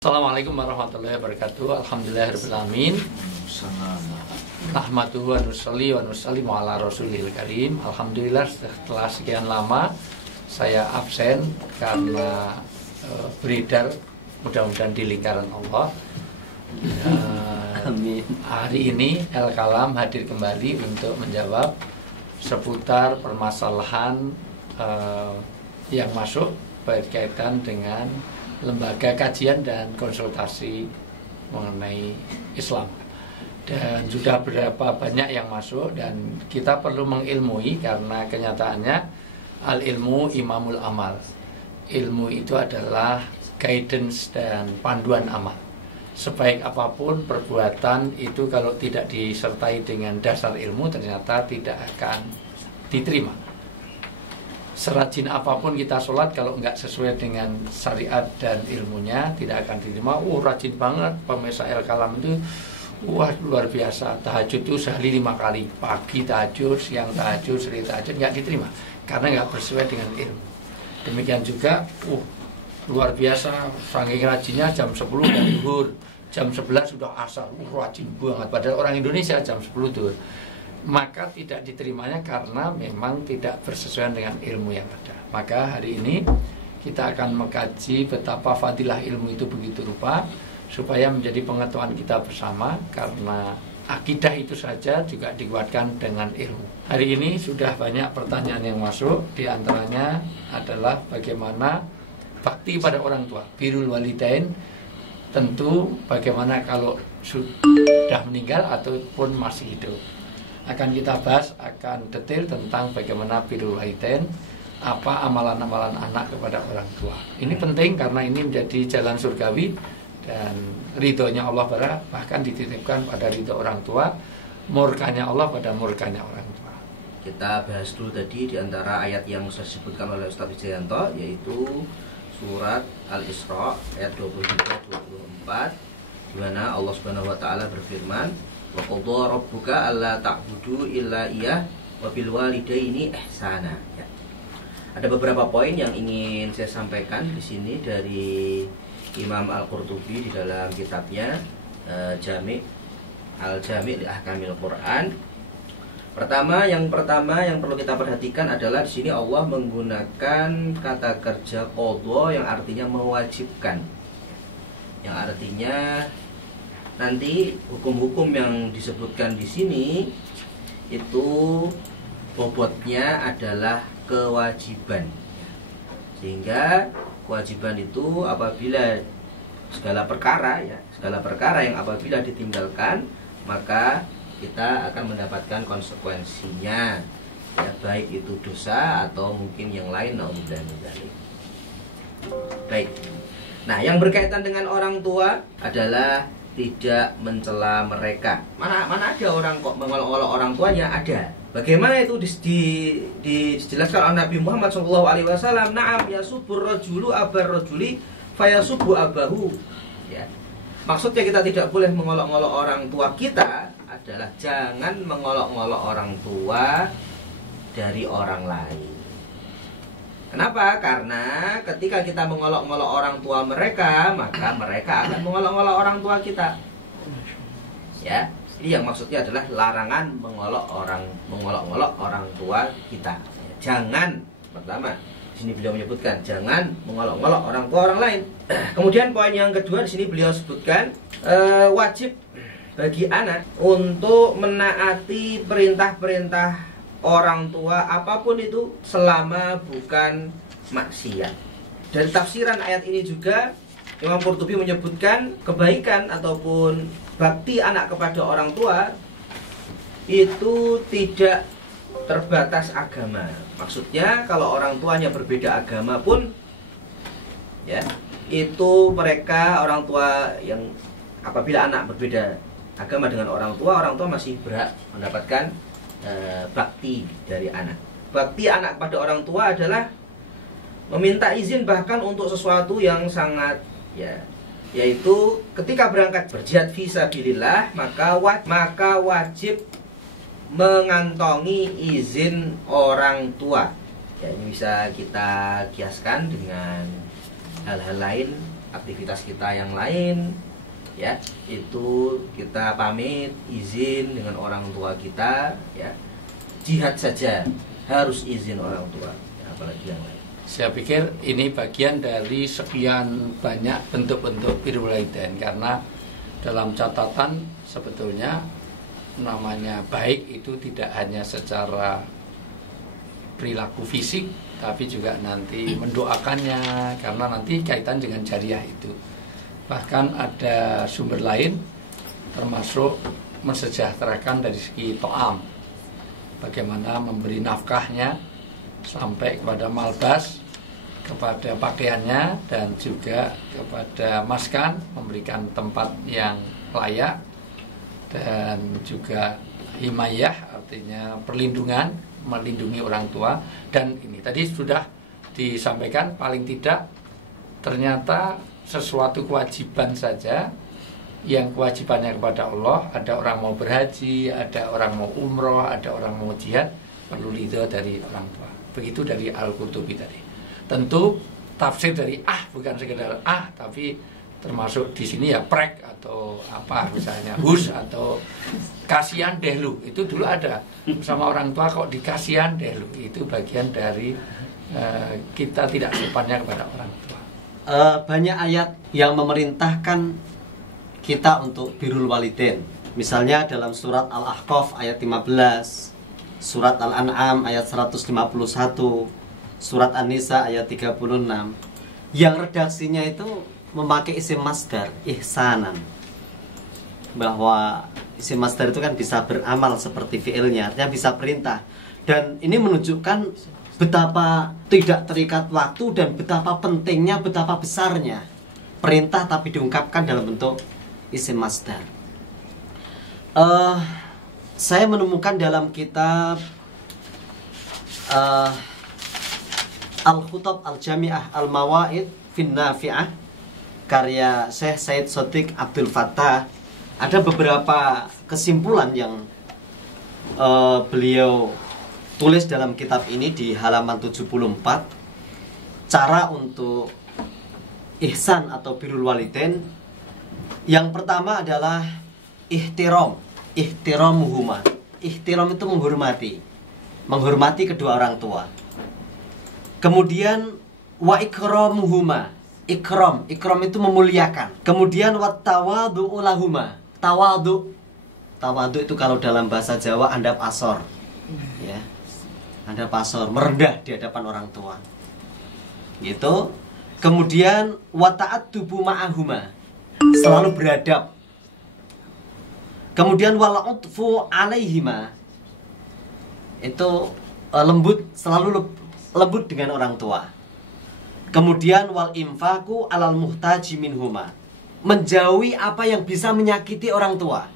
Assalamualaikum warahmatullahi wabarakatuh. Alhamdulillahirrahmanirrahim. Nahmaduhu wa nusalli wa nusallimu ala rasulil karim. Alhamdulillah setelah sekian lama saya absen karena beredar mudah-mudahan di lingkaran Allah. Hari ini El Kalam hadir kembali untuk menjawab seputar permasalahan yang masuk berkaitan dengan lembaga kajian dan konsultasi mengenai Islam. Dan sudah berapa banyak yang masuk dan kita perlu mengilmui karena kenyataannya al-ilmu imamul amal. Ilmu itu adalah guidance dan panduan amal. Sebaik apapun perbuatan itu kalau tidak disertai dengan dasar ilmu ternyata tidak akan diterima. Serajin apapun kita sholat kalau nggak sesuai dengan syariat dan ilmunya tidak akan diterima. Rajin banget pemirsa El Kalam itu, wah luar biasa. Tahajud itu sehari 5 kali, pagi tahajud, siang tahajud, sore tahajud, nggak diterima karena nggak sesuai dengan ilmu. Demikian juga, luar biasa, saking rajinnya jam 10 dari zuhur, jam 11 sudah asar, rajin banget. Padahal orang Indonesia jam 10 zuhur. Maka tidak diterimanya karena memang tidak bersesuaian dengan ilmu yang ada. Maka hari ini kita akan mengkaji betapa fadilah ilmu itu begitu rupa supaya menjadi pengetahuan kita bersama, karena akidah itu saja juga dikuatkan dengan ilmu. Hari ini sudah banyak pertanyaan yang masuk, di antaranya adalah bagaimana bakti pada orang tua, birrul walidain. Tentu bagaimana kalau sudah meninggal ataupun masih hidup. Akan kita bahas, akan detail tentang bagaimana birrul walidain, apa amalan-amalan anak kepada orang tua. Ini penting karena ini menjadi jalan surgawi dan ridhonya Allah bahkan dititipkan pada ridho orang tua, murkanya Allah pada murkanya orang tua. Kita bahas dulu tadi di antara ayat yang sudah disebutkan oleh Ustaz Wijayanto, yaitu surat Al-Isra ayat 23-24, di mana Allah Subhanahu wa taala berfirman, wa qadha rabbuka alla ta'budu illa iyyah wa bil walidaini ihsana. Ya. Ada beberapa poin yang ingin saya sampaikan di sini dari Imam Al-Qurtubi di dalam kitabnya Al-Jami' li Ahkamil Quran. Yang pertama yang perlu kita perhatikan adalah di sini Allah menggunakan kata kerja qadha yang artinya mewajibkan. Yang artinya nanti hukum-hukum yang disebutkan di sini itu bobotnya adalah kewajiban. Sehingga kewajiban itu apabila segala perkara yang apabila ditinggalkan maka kita akan mendapatkan konsekuensinya, ya, baik itu dosa atau mungkin yang lain. Baik. Nah, yang berkaitan dengan orang tua adalah tidak mencela mereka. Mana ada orang kok mengolok-olok orang tuanya? Ada. Bagaimana itu dijelaskan oleh Nabi Muhammad SAW? Na'am yasubur rajulu abar rajuli fayasubu abahu. Ya. Maksudnya kita tidak boleh mengolok-olok orang tua kita adalah jangan mengolok-olok orang tua dari orang lain. Kenapa? Karena ketika kita mengolok-olok orang tua mereka, maka mereka akan mengolok-olok orang tua kita. Ya, ini yang maksudnya adalah larangan mengolok-olok orang tua kita. Jangan, pertama, di sini beliau menyebutkan jangan mengolok-olok orang tua orang lain. Kemudian poin yang kedua di sini beliau sebutkan wajib bagi anak untuk menaati perintah-perintah orang tua apapun itu selama bukan maksiat. Dari tafsiran ayat ini juga Imam Qurtubi menyebutkan kebaikan ataupun bakti anak kepada orang tua itu tidak terbatas agama. Maksudnya kalau orang tuanya berbeda agama pun, ya, itu mereka orang tua yang apabila anak berbeda agama dengan orang tua masih berhak mendapatkan bakti dari anak. Bakti anak pada orang tua adalah meminta izin bahkan untuk sesuatu yang sangat, ya, yaitu ketika berangkat berjihad fisabilillah maka wajib mengantongi izin orang tua. Ya, ini bisa kita kiaskan dengan hal-hal lain aktivitas kita yang lain, ya, itu kita pamit izin dengan orang tua kita, ya. Jihad saja harus izin orang tua, ya, apalagi yang lain. Saya pikir ini bagian dari sekian banyak bentuk-bentuk birrul walidain, karena dalam catatan sebetulnya namanya baik itu tidak hanya secara perilaku fisik, tapi juga nanti mendoakannya, karena nanti kaitan dengan jariah itu. Bahkan ada sumber lain termasuk mensejahterakan dari segi to'am, bagaimana memberi nafkahnya sampai kepada malbas, kepada pakaiannya, dan juga kepada maskan, memberikan tempat yang layak, dan juga himayah, artinya perlindungan, melindungi orang tua. Dan ini tadi sudah disampaikan, paling tidak ternyata sesuatu kewajiban saja, yang kewajibannya kepada Allah. Ada orang mau berhaji, ada orang mau umroh, ada orang mau jihad, perlu ridho dari orang tua. Begitu dari Al-Qurtubi tadi. Tentu tafsir dari bukan sekedar tapi termasuk di sini ya prek atau apa misalnya hus atau kasihan deh lu, itu dulu ada sama orang tua kok dikasihan deh lu, itu bagian dari kita tidak sopannya kepada orang tua. Banyak ayat yang memerintahkan kita untuk birrul walidain. Misalnya dalam surat Al-Ahqaf ayat 15, surat Al-An'am ayat 151, surat An-Nisa ayat 36, yang redaksinya itu memakai isim masdar ihsanan, bahwa isim masdar itu kan bisa beramal seperti fi'ilnya, artinya bisa perintah. Dan ini menunjukkan betapa tidak terikat waktu dan betapa pentingnya, betapa besarnya perintah tapi diungkapkan dalam bentuk isim masdar. Saya menemukan dalam kitab Al-Khutab Al-Jami'ah Al-Mawaid fin Nafi'ah karya Syekh Said Shodiq Abdul Fattah, ada beberapa kesimpulan yang beliau tulis dalam kitab ini di halaman 74. Cara untuk ihsan atau birrul walidain, yang pertama adalah ihtiramuhuma. Ihtiram itu menghormati kedua orang tua. Kemudian wa ikramuhuma, ikram itu memuliakan. Kemudian wa tawadhu'u lahuma, tawadhu itu kalau dalam bahasa Jawa andap asor, ya, andap asor, merendah di hadapan orang tua, gitu. Kemudian wa ta'addubu ma'ahuma, selalu beradab. Kemudian wal utfu alaihima, itu lembut, selalu lembut dengan orang tua. Kemudian wal infaku alal muhtaji minhuma, menjauhi apa yang bisa menyakiti orang tua.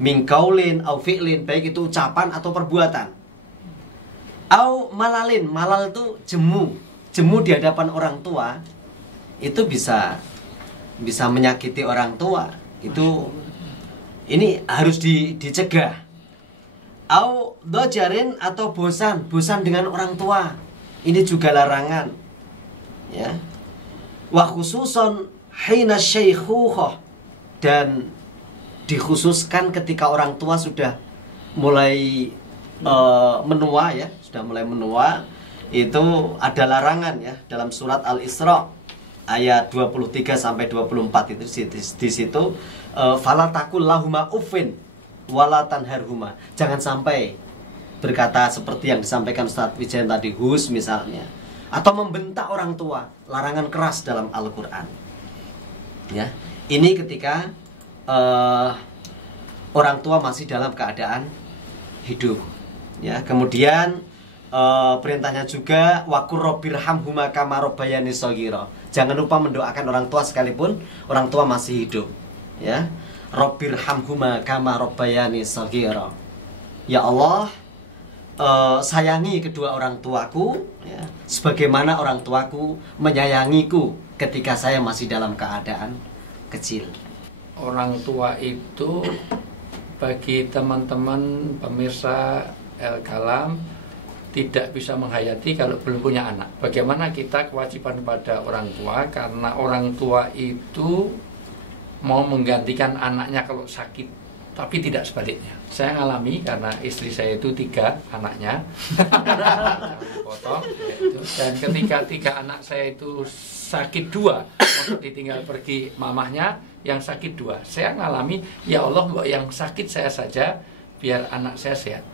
Min qaulin au fi'lin, baik itu ucapan atau perbuatan. Au malalin, malal itu jemu di hadapan orang tua, itu bisa menyakiti orang tua. Itu ini harus dicegah. Au dojarin, atau bosan dengan orang tua, ini juga larangan, ya. Wa khususon hina syaikhukhah, dan dikhususkan ketika orang tua sudah mulai menua, ya, sudah mulai menua, itu ada larangan, ya, dalam surat Al-Isra ayat 23 sampai 24 itu di situ fala taqul lahuma uffin wala tanharhuma, jangan sampai berkata seperti yang disampaikan Ustaz Wijayan tadi, hus misalnya, atau membentak orang tua, larangan keras dalam Al-Qur'an. Ya, ini ketika orang tua masih dalam keadaan hidup, ya. Kemudian perintahnya juga waqur rabbirhamhuma kama rabbayani shaghira, jangan lupa mendoakan orang tua sekalipun orang tua masih hidup, ya. Rabbirhamhuma kama rabbayani shaghira, ya Allah, sayangi kedua orang tuaku, ya, sebagaimana orang tuaku menyayangiku ketika saya masih dalam keadaan kecil. Orang tua itu bagi teman-teman pemirsa El Kalam tidak bisa menghayati kalau belum punya anak. Bagaimana kita kewajiban pada orang tua, karena orang tua itu mau menggantikan anaknya kalau sakit, tapi tidak sebaliknya. Saya ngalami karena istri saya itu 3 anaknya. Dan ketika 3 anak saya itu sakit 2, untuk ditinggal pergi mamahnya, yang sakit 2. Saya ngalami, ya Allah, yang sakit saya saja biar anak saya sehat.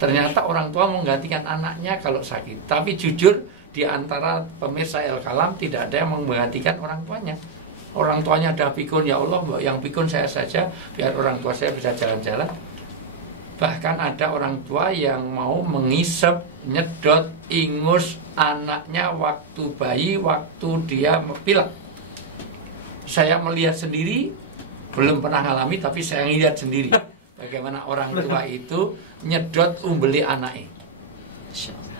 Ternyata orang tua menggantikan anaknya kalau sakit. Tapi jujur, di antara pemirsa El-Kalam tidak ada yang menggantikan orang tuanya. Orang tuanya ada pikun, ya Allah, yang pikun saya saja biar orang tua saya bisa jalan-jalan. Bahkan ada orang tua yang mau mengisep, nyedot, ingus anaknya waktu bayi, waktu dia pilek. Saya melihat sendiri, belum pernah ngalami, tapi saya ngelihat sendiri bagaimana orang tua itu nyedot umbeli anaknya.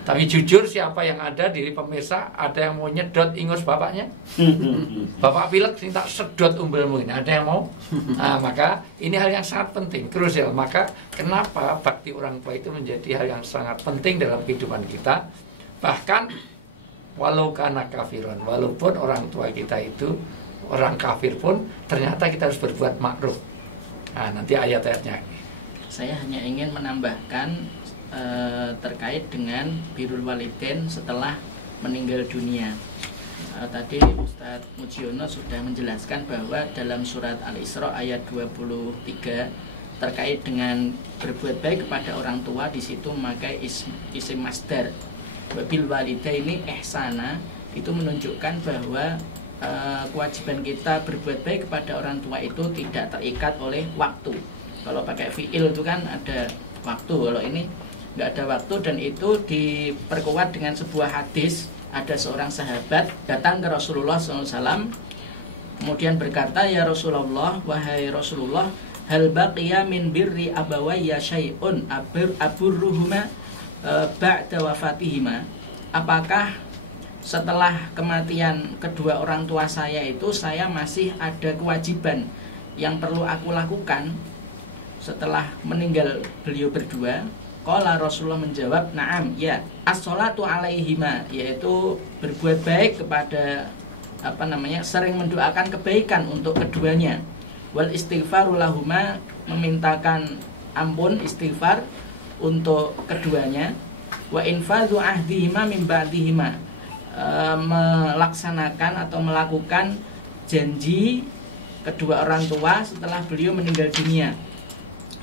Tapi jujur, siapa yang ada di pemirsa, ada yang mau nyedot ingus bapaknya? Bapak pilek, tak sedot umbelmu ini, ada yang mau? Nah, maka ini hal yang sangat penting, krusial. Maka kenapa bakti orang tua itu menjadi hal yang sangat penting dalam kehidupan kita? Bahkan walau kana kafiron, walaupun orang tua kita itu orang kafir pun, ternyata kita harus berbuat makruf. Nah, nanti ayat-ayatnya. Saya hanya ingin menambahkan terkait dengan birrul walidain setelah meninggal dunia. Tadi Ustadz Mujiono sudah menjelaskan bahwa dalam surat Al-Isra ayat 23 terkait dengan berbuat baik kepada orang tua, di situ memakai isim masdar. Bil walidaini ihsana, itu menunjukkan bahwa kewajiban kita berbuat baik kepada orang tua itu tidak terikat oleh waktu. Kalau pakai fi'il itu kan ada waktu, kalau ini nggak ada waktu. Dan itu diperkuat dengan sebuah hadis. Ada seorang sahabat datang ke Rasulullah SAW, kemudian berkata, ya Rasulullah, wahai Rasulullah, hal baqiya min birri abawayya syai'un aburruhuma ba'da wafatihima. Apakah setelah kematian kedua orang tua saya itu, saya masih ada kewajiban yang perlu aku lakukan setelah meninggal beliau berdua? Qala, Rasulullah menjawab, na'am, ya, as-sholatu alaihima, yaitu berbuat baik kepada sering mendoakan kebaikan untuk keduanya. Wal istighfaru lahuma, memintakan ampun, istighfar untuk keduanya. Wa infadhu ahdihima min ba'dihima, melaksanakan atau melakukan janji kedua orang tua setelah beliau meninggal dunia.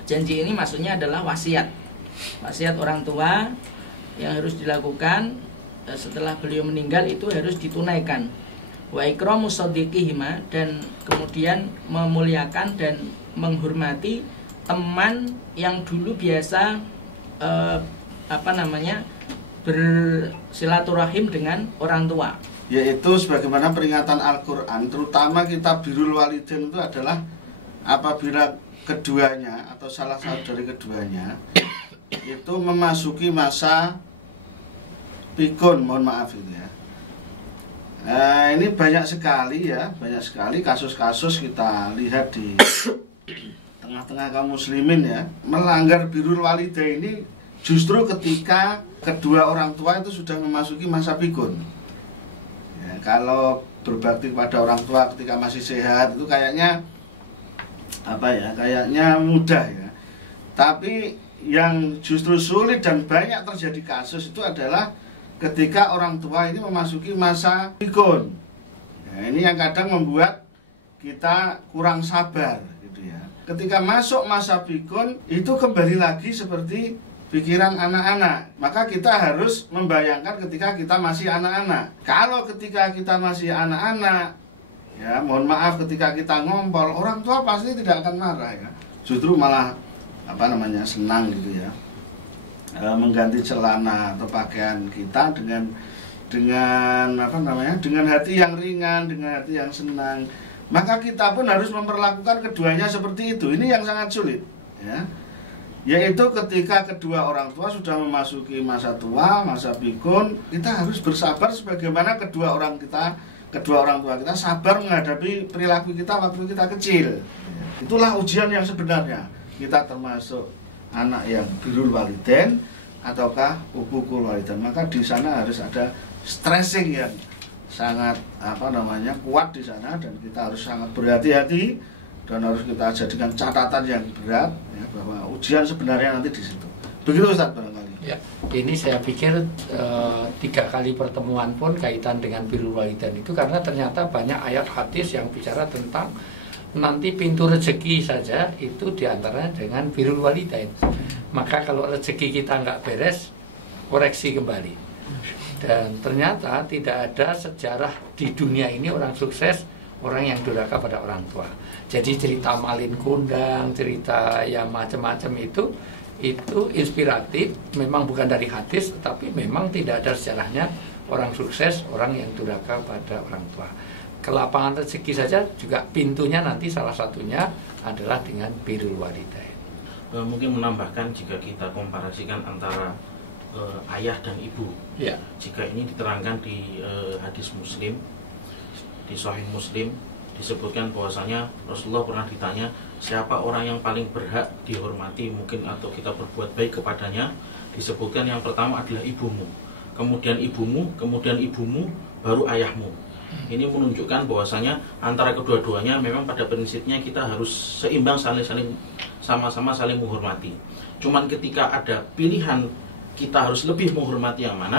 Janji ini maksudnya adalah wasiat orang tua yang harus dilakukan setelah beliau meninggal, itu harus ditunaikan. Wa ikramu shadiqihima, dan kemudian memuliakan dan menghormati teman yang dulu biasa bersilaturahim dengan orang tua. Yaitu sebagaimana peringatan Al-Quran, terutama kitab birrul walidain itu adalah apabila keduanya atau salah satu dari keduanya itu memasuki masa pikun, mohon maaf itu ya. Nah, ini banyak sekali kasus-kasus kita lihat di tengah-tengah kaum muslimin ya, melanggar birrul walidain ini justru ketika kedua orang tua itu sudah memasuki masa pikun. Ya, kalau berbakti kepada orang tua ketika masih sehat itu kayaknya mudah ya. Tapi yang justru sulit dan banyak terjadi kasus itu adalah ketika orang tua ini memasuki masa pikun. Ya, ini yang kadang membuat kita kurang sabar gitu ya. Ketika masuk masa pikun itu kembali lagi seperti pikiran anak-anak. Maka kita harus membayangkan ketika kita masih anak-anak. Kalau ketika kita masih anak-anak, ya mohon maaf, ketika kita ngompol, orang tua pasti tidak akan marah ya. Justru malah senang gitu ya, mengganti celana atau pakaian kita dengan hati yang ringan, dengan hati yang senang. Maka kita pun harus memperlakukan keduanya seperti itu. Ini yang sangat sulit ya. Yaitu ketika kedua orang tua sudah memasuki masa tua, masa pikun, kita harus bersabar sebagaimana kedua orang tua kita sabar menghadapi perilaku kita waktu kita kecil. Itulah ujian yang sebenarnya. Kita termasuk anak yang birrul walidain, ataukah uququl walidain. Maka di sana harus ada stressing yang sangat kuat di sana, dan kita harus sangat berhati-hati dan harus kita jadikan catatan yang berat ya, bahwa ujian sebenarnya nanti di situ. Begitu Ustaz barangkali. Ya, ini saya pikir 3 kali pertemuan pun kaitan dengan birrul walidain itu karena ternyata banyak ayat hadis yang bicara tentang nanti pintu rezeki saja itu diantaranya dengan birrul walidain. Maka kalau rezeki kita nggak beres, koreksi kembali. Dan ternyata tidak ada sejarah di dunia ini orang sukses, orang yang durhaka pada orang tua. Jadi cerita Malin Kundang, cerita yang macam-macam itu inspiratif, memang bukan dari hadis, tetapi memang tidak ada sejarahnya orang sukses, orang yang durhaka pada orang tua. Kelapangan rezeki saja juga pintunya nanti salah satunya adalah dengan birrul walidain. Mungkin menambahkan jika kita komparasikan antara ayah dan ibu, ya. Jika ini diterangkan di hadis Muslim, di Sahih Muslim disebutkan bahwasanya Rasulullah pernah ditanya siapa orang yang paling berhak dihormati mungkin atau kita berbuat baik kepadanya. Disebutkan yang pertama adalah ibumu, kemudian ibumu, kemudian ibumu, baru ayahmu. Ini menunjukkan bahwasanya antara kedua-duanya memang pada prinsipnya kita harus seimbang, sama-sama saling menghormati. Cuman ketika ada pilihan kita harus lebih menghormati yang mana,